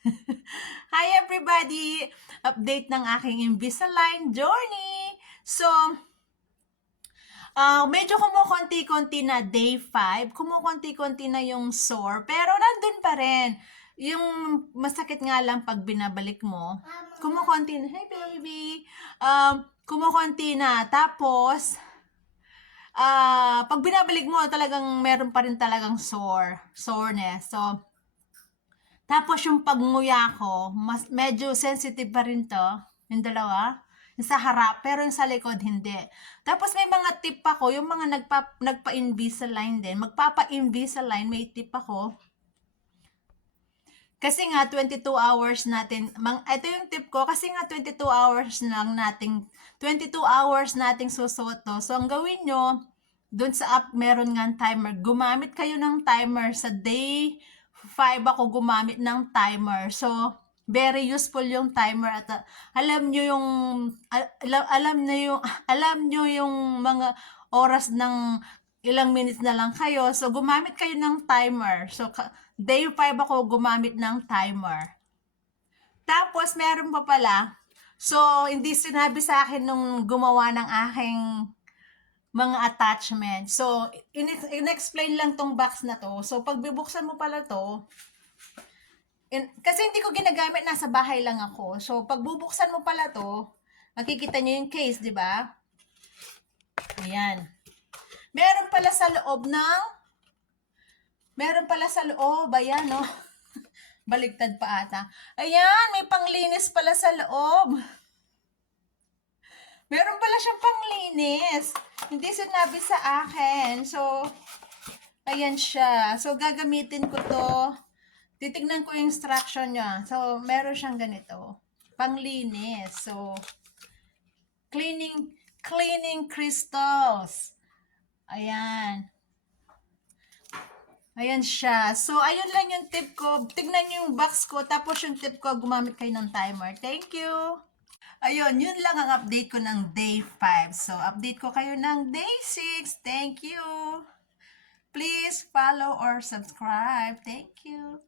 Hi everybody! Update ng aking Invisalign journey. So, medyo kumukonti-konti na day 5. Kumukonti-konti na yung sore. Pero nandun pa rin. Yung masakit nga lang pag binabalik mo. Kumukonti na. Hey baby! Kumukonti na. Tapos, pag binabalik mo, talagang meron pa rin talagang soreness. So, tapos yung pagnguya ko, medyo sensitive pa rin to, yung dalawa, yung sa harap, pero yung sa likod hindi. Tapos may mga tip ako, yung mga nagpa-Invisalign din, magpapa-Invisalign, may tip ako. Kasi nga 22 hours natin, ito yung tip ko, kasi nga 22 hours lang nating 22 hours nating susuot to. So ang gawin nyo, dun sa app meron nga timer. Gumamit kayo ng timer sa day 5 ako gumamit ng timer. So very useful yung timer at alam nyo yung alam nyo yung mga oras ng ilang minutes na lang kayo. So gumamit kayo ng timer. So day 5 ako gumamit ng timer. Tapos meron pa pala. So hindi sinabi sa akin nung gumawa ng aking mga attachment. So in-explain lang tong box na to. So pag bubuksan mo pala to, kasi hindi ko ginagamit, nasa bahay lang ako. So, pag bubuksan mo pala to, makikita nyo yung case, di ba? Ayan. Meron pala sa loob, ayan, no? Baligtad pa ata. Ayan, may panglinis pala sa loob. Meron pala siyang panglinis. Hindi sinabi sa akin. So, ayan siya. So, gagamitin ko to. Titignan ko yung instruction niya. So, meron siyang ganito. Panglinis. So, cleaning crystals. Ayan. Ayan siya. So, ayun lang yung tip ko. Tignan niyo yung box ko. Tapos yung tip ko, gumamit kayo ng timer. Thank you! Ayun, yun lang ang update ko ng day 5. So, update ko kayo ng day 6. Thank you! Please follow or subscribe. Thank you!